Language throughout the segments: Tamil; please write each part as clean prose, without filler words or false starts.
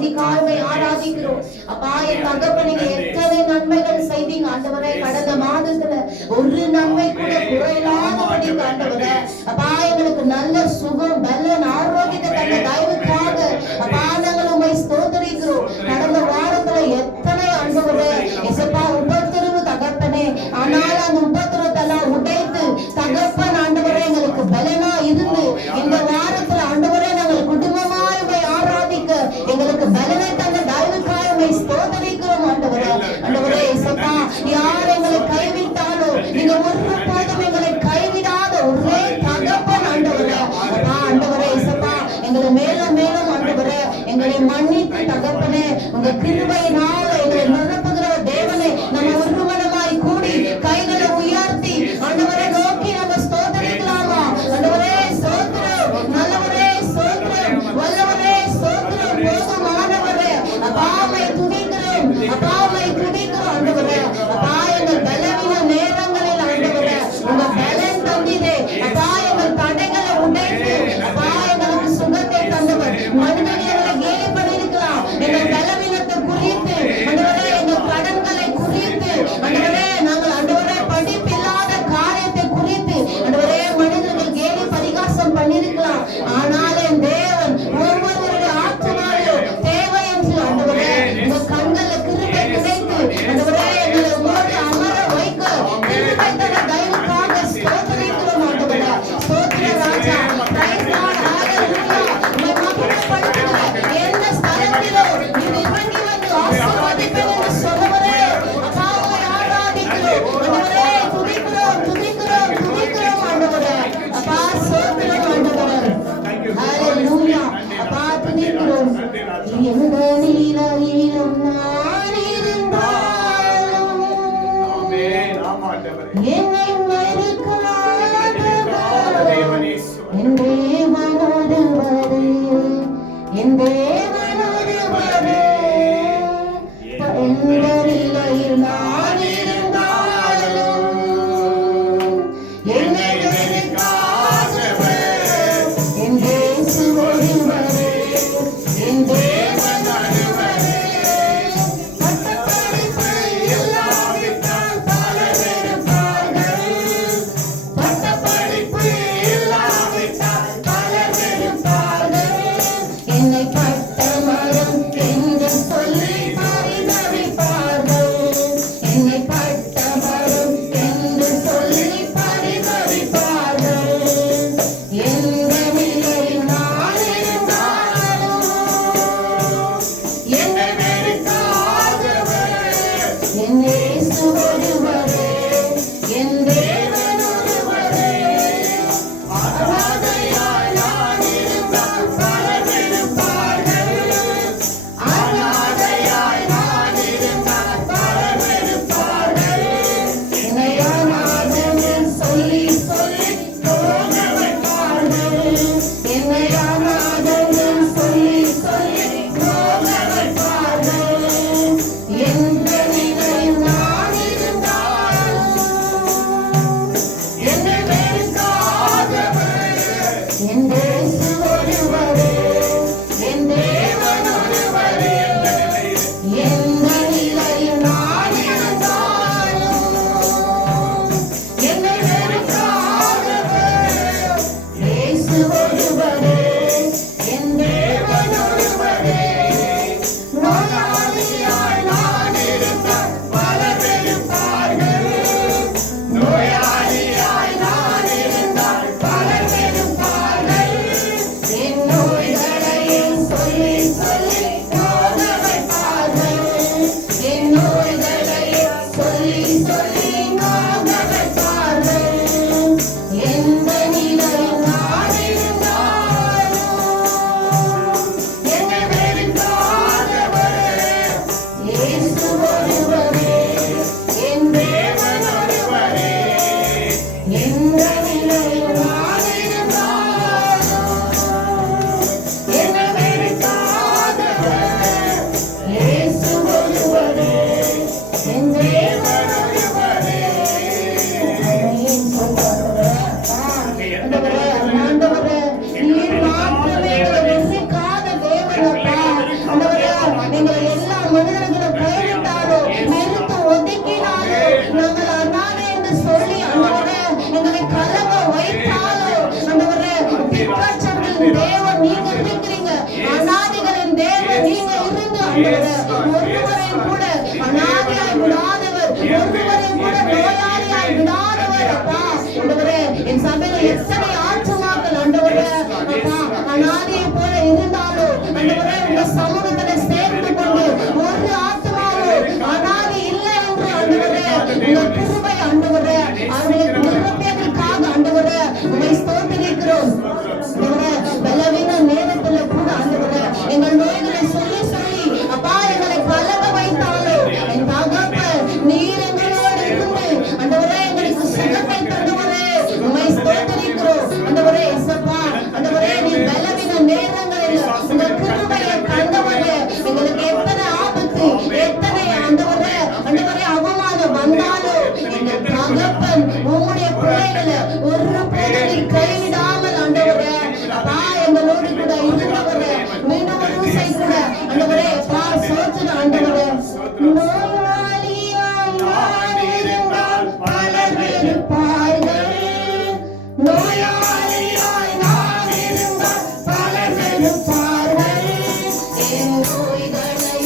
துதிக்காக ஆராதிக்கிறோம். அப்பா என் தகப்பனே எத்தனை நன்மைகள் செய்தீங்க ஆண்டவரே. கடந்த மாதத்துல ஒரு நன்மை கூட குறையில்லாதபடி ஆண்டவரே அப்பா எங்களுக்கு நல்ல சுகம் பலன் ஆரோக்கியத்தை தந்த தயவுக்காக அப்பா நாங்கள் உம்மை ஸ்தோத்திரிக்கிறோம். கடந்த வாரத்துல எத்தனை ஆண்டவரே இயேசுப்பா உபத்திரவு தகப்பனே, ஆனால் அந்த உபத்திரத்தெல்லாம் உடைத்து தகப்பன் ஆண்டவரே எங்களுக்கு பலனா இருந்து இந்த வாரத்துல ஆண்டவரே நாங்கள் குடும்பமாய் உம்மை ஆராதிக்க எங்களுக்கு பலனை தந்த தயவுக்காக உம்மை ஸ்தோத்திரிக்கிறோம் ஆண்டவரே. ஆண்டவரே இயேசுப்பா யார் எங்களை கைவிட்டாலும் நீங்க ஒருபோதும் எங்களை கைவிடாத ஒரே தகப்பன் ஆண்டவரே. அப்பா ஆண்டவரே இயேசுப்பா எங்களை மேலும் மேலும் ஆண்டவரே எங்களை மன்னித்து தகப்பனே உங்க கிருபையினால எங்களை நிரப்புகிற தேவனே நம்ம ஒருமனமாய் கூடி கைகளை உயர்த்தி ஆண்டவரை நோக்கி நம்ம ஸ்தோத்திரிக்கலாமா? ஆண்டவரே ஸ்தோத்திரம், நல்லவரே ஸ்தோத்திரம், வல்லவரே ஸ்தோத்திரம், போதுமானவரே அப்பாவை துதிக்கிறோம், அப்பாவை துதிக்கிறோம் ஆண்டவரே. அப்பா எங்கள் பலவீன நேரங்களில் ஆண்டவரே உங்க பலன் தந்தீரே. அப்பா எங்கள் தடைகளை உடைத்து அப்பா எங்களுக்கு சுகத்தை தந்தவர். மனிதர்களை கேலி பண்ணிருக்கலாம் எங்கள் பலவீனத்தை குறித்து ஆண்டவரே, எங்கள் கடன்களை குறித்து ஆண்டவரே, நாங்கள் ஆண்டவரே படிப்பில்லாத காரியத்தை குறித்து ஆண்டவரே மனிதர்கள் கேலி பரிகாசம் பண்ணிருக்கலாம். ஆனால் என் தேவன் ஒவ்வொருவருடைய ஆத்மாவிலும் தேவை என்று ஆண்டவரே உங்க கண்களை கிருபை கிடைத்து ஆண்டவரே எங்களை உங்களோடு அமர வைக்க கிருபை தர தயவுக்காக ஸ்தோத்திரிக்கிறோம் ஆண்டவரே. ஸ்தோத்திர ராஜா, பிரைஸ் லார்ட், ஹalleluya. உம்மை மகிமைப்படுத்துகிறேன். எந்த ஸ்தலத்திலும் நீர் இறங்கி வந்து ஆசீர்வதிப்பேன் என்று சொன்னவரே அப்பா உம்மை ஆராதிக்கிறோம் ஆண்டவரே. துதிக்கிறோம் துதிக்கிறோம் துதிக்கிறோம் ஆண்டவரே. அப்பா ஸ்தோத்திரம் ஆண்டவரே, ஹalleluya. அப்பா துதிக்கிறோம். எந்த நிலையிலும் நான் இருந்தாலும் என்னை மறுக்காதவர் என் தேவன் ஒருவரே, என் தேவன் ஒருவரே. எந்த நிலையில் நான் இருந்தாலும் என்னை மறுக்காதவர் என் இயேசு ஒருவரே, என் தேவன் ஒருவரே. பட்டப்படிப்பு இல்லாவிட்டால் பலர் இருப்பார்கள், பட்டப்படிப்பு இல்லாவிட்டால் பலர் இருப்பார்கள். என்னை பட்டமரம் என்று சொல்லி பரிதவிப்பார்கள், என்னை நீங்க இருந்து ஆண்டவரே ஒருவரையும் கூட அனாதையாய் விடாதவர், ஒருவரையும் கூட நோயாளியாய் விடாதவர் அப்பா. ஆண்டவரே என் சபையில எத்தனை ஆத்துமாக்கள் ஆண்டவரே அப்பா அனாதையை போல இருந்தாலும் ஆண்டவரே உங்க சமூகத்துல சேர்ந்து கொண்டு ஒரு ஆத்துமாவும் அனாதை இல்லை என்று ஆண்டவரே உங்க கிருபை ஆண்டவரே அவர்களுக்கு நிரப்பியதற்காக ஆண்டவரே உங்களை ஸ்தோத்திரிக்கிறோம். ஆண்டவரே பலவீன நேரத்துல கூட ஆண்டவரே எங்கள் நோய்களை சொல்லி சொல்லி அப்பா எங்களை கலங்க வைத்தாலும் என் தகப்பன் நீர் எங்களோடு இருந்து ஆண்டவரே எங்களுக்கு சுகத்தை தந்தவரே உங்களை ஸ்தோத்திரிக்கிறோம். ஆண்டவரே இயேசுப்பா ஆண்டவரே நீ பலவீன நேரங்களில் உங்க கிருபையை தந்தவரே எங்களுக்கு எத்தனை ஆபத்து எத்தனை ஆண்டவரே ஆண்டவரே அவமானம் வந்தாலும் எங்கள் தகப்பன் உம்முடைய பிள்ளைகளை ஒரு போதும் கைவிடாமல் ஆண்டவரே அப்பா எங்களோடு கூட இருந்தவரே மீண்டும் ஒரு விசை கூட ஆண்டவரே அப்பா சோதனை ஆண்டவரே நோயாளியாய் நான் இருந்தால் பலர் வெறுப்பார்கள், நோயாளியாய் நான் இருந்தால் பலர் வெறுப்பார்கள், என் நோய்களை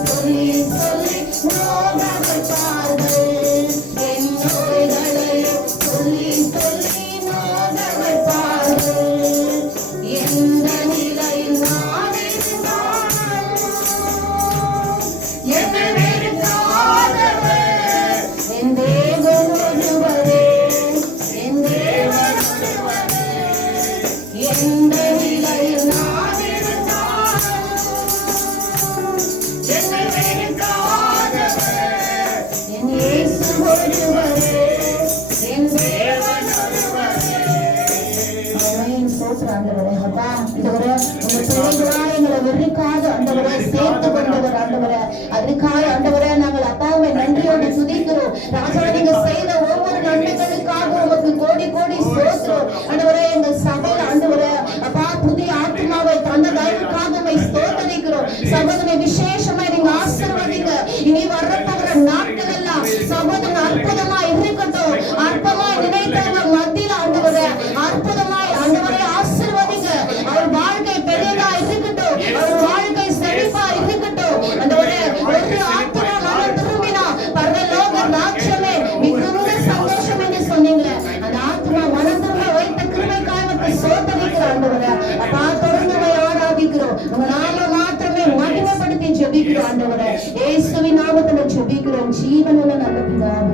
சொல்லி சொல்லி நோக வைப்பார்கள், என் நோய்களை சொல்லி சொல்லி நோக வைப்பார்கள், எந்த நிலையில் நான் இருந்தாலும் என்னை வெறுக்காதவர் என் தேவன் ஒருவரே, என் தேவன் ஒருவரே, எந்த நிலையில் நான் இருந்தாலும் என்னை வெறுக்காதவர் என் இயேசு ஒருவரே, என் தேவன் ஒருவரே. ஆமென். ஸ்தோத்திரம் ஆண்டவரே. அப்பா ஆண்டவரே உங்க பிள்ளைகளா எங்களை வெறுக்காத ஆண்டவரே சேர்த்து கொண்டவர் ஆண்டவரே அதுக்காக ஆண்டவரே நாங்கள் அப்பாவை நன்றியோடு துதிக்கிறோம். ராஜா நீங்க செய்த ஒவ்வொரு நன்மைகளுக்காக உமக்கு கோடி கோடி ஸ்தோத்திரம் ஆண்டவரே. எங்கள் சபையில ஆண்டவரே அப்பா புதிய ஆத்மாவை தந்த தயவுக்காக உம்மை ஸ்தோத்திரிக்கிறோம். சகோதரனை விசேஷமா நீங்க ஆசீர்வதிங்க. இனி வரப்போகிற நாட்கள் எல்லாம் சகோதரன் அற்புதமாய் இருக்கட்டும். அற்பமாய் நினைத்தவங்க மத்தியில ஆண்டவரே அற்புதமாய் ஆண்டவரே ஆசீர்வதிங்க. அவர் வாழ்க்கை பெரியதா இருக்கட்டும், அவர் வாழ்க்கை செழிப்பா இருக்கட்டும். ஆண்டவரே ஒரு ஆத்மா மனம் திரும்பினா பரலோக ராஜ்யமே மிகுந்த சந்தோஷம் என்று சொன்னீங்க. அந்த ஆத்மா மனம் திரும்ப வைத்த கிருபைக்காக உம்மை ஸ்தோத்திரிக்கிறோம் ஆண்டவரே. அப்பா தொடர்ந்து உம்மை ஆராதிக்கிறோம். உங்க நாம மாத்திரமே மகிமைப்படுத்தி ஜெபிக்கிறோம் ஆண்டவரே. இயேசுவின் நாமத்தில் ஜெபிக்கிறோம் ஜீவனுள்ள நல்ல பிதாவே.